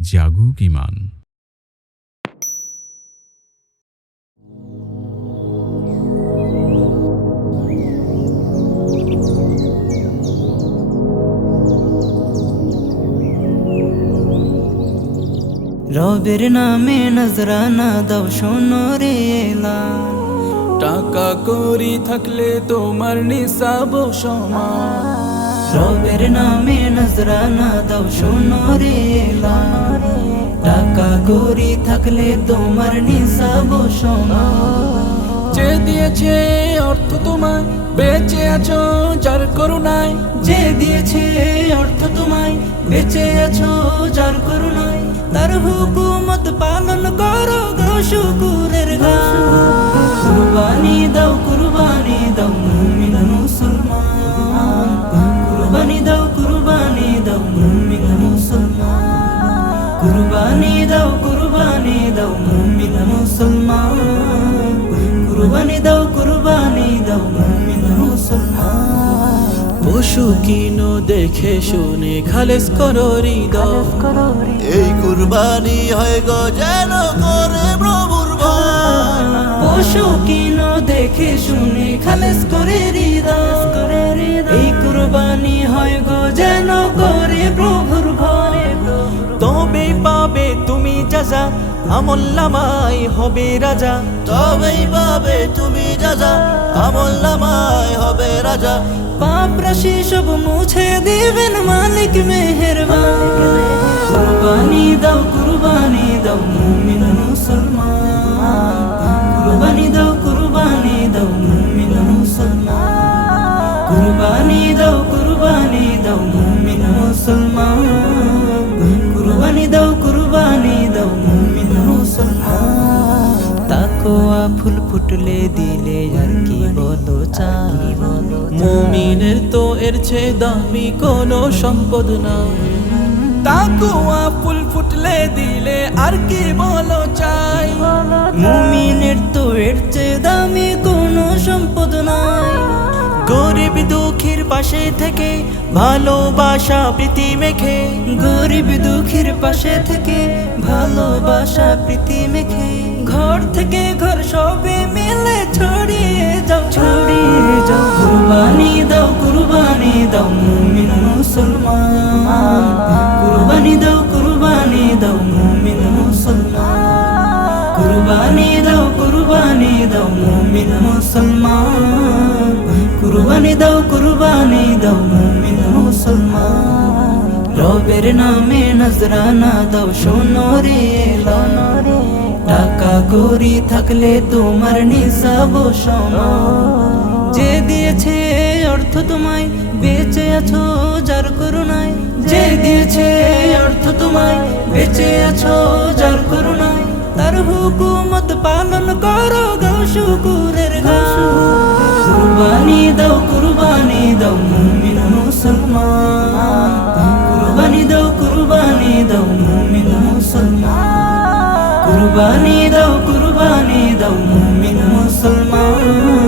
জাগুক ইমান। রবের নামে নজরানা দাও শোনো রে এলান। টাকা করি থাকলে তোমার নিসাব সমান। রবের নামে নজরানা দাও শোনো রে টাকা গরি থাকলে তোমার নিসাব সমান যে দিয়েছে অর্থ তোমায় বেঁচে আছো যার করুণায়। যে দিয়েছে অর্থ তোমায় বেঁচে আছো যার করুণায়। তার হুকুমত পালন করো গো শুকুরের গান পশু কিনো দেখে শুনে খালেস করো হৃদয়। এই কুরবানি হয় গো যেন করে প্রভুর ভয়। পশু কিনো দেখে শুনে খালেস করে হৃদয়। করে এই কুরবানি হয় গো যেন করে প্রভুর ঘরে তবে পাবে তুমি যাজা আমল্লামাই হবে রাজা। তবেই পাবে তুমি যা যা আমল নামায় হবে রাজা। পাপ রাশি সব মুছে দিবেন মালিক মেহেরবান। কুরবানি দাও কুরবানি দাও, মুমিন মুসলমান। কুরবানি দাও কুরবানি দাও, মুমিন মুসলমান। কুরবানি দাও কুরবানি দাও, মুমিন মুসলমান। ফুল ফুটলে দিলে আর কি বলো চাই মুমিনের তো এর চেয়ে দামি কোনো সম্পদ না তাকুয়া ফুল ফুটলে দিলে আর কি বলো চাই? মুমিনের তো এর চেয়ে দামি কোনো সম্পদ নাই। গরিব দুঃখীর পাশে থেকে ভালোবাসা প্রীতি মেখে। গরিব দুঃখীর পাশে থেকে ভালোবাসা প্রীতি মেখে। ঘর থেকে ঘর সবে মিলে ছড়িয়ে যাও ছড়িয়ে যাও কুরবানি দাও কুরবানি দাও, মুমিন মুসলমান। কুরবানি দাও কুরবানি দাও, মুমিন মুসলমান। কুরবানি দাও কুরবানি দাও, মুমিন মুসলমান। কুরবানি দাও কুরবানি দাও, মুমিন মুসলমান। রবের নামে নজরানা দাও, শোনো রে করি থাকলে তোমার নিসাব যে দিয়েছে অর্থ তোমায়, বেঁচে আছো যার করুণায়। যে দিয়েছে অর্থ তোমায়, বেঁচে আছো যার করুণায়। তার হুকুমত পালন করো গাও শুকুরের গাও কুরবানি দাও কুরবানি দাও কুরবানি দাও কুরবানি দাও মুমিন মুসলমান